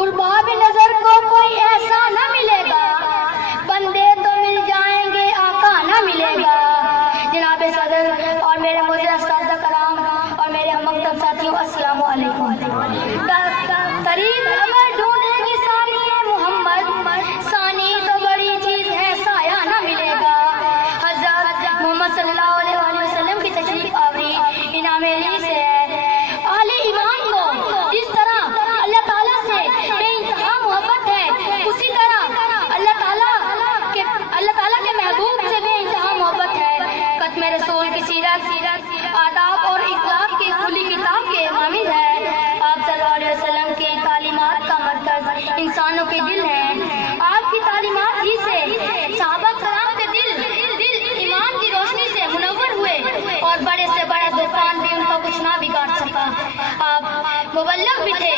उर्बाब नजर को कोई ऐसा न मिलेगा, बंदे तो मिल जाएंगे आका न मिलेगा। जनाब सदर और मेरे मुअज़्ज़ज़ सादा कराम और मेरे मकतब साथियों, अस्सलामु अलैकुम। करीब अगर ढूंढेगी सानी मोहम्मद, सानी तो बड़ी चीज है, साया न मिलेगा। हज़रत मोहम्मद सल्लल्लाहु अलैहि वसल्लम की तशरीफ आवरी इनामे अली से है। अहले ईमान को जिस तरह अल्लाह ताला से बेइंतहा मोहब्बत है, उसी तरह अल्लाह ताला के महबूब से बेइंतहा मोहब्बत है। ख़त्म रसूल की सीरत, आदाब और इखलाक की खुली किताब के हामिद है। आप सल्लल्लाहु अलैहि वसल्लम की तालीमात का मरकज़ इंसानों के दिल है। आपकी तालीमात ही से सहाबा कराम के दिल ईमान की रोशनी से मुनव्वर हुए और बड़े से बड़ा तूफान भी उनका कुछ ना बिगाड़ सका। आप मुबल्लिग भी थे,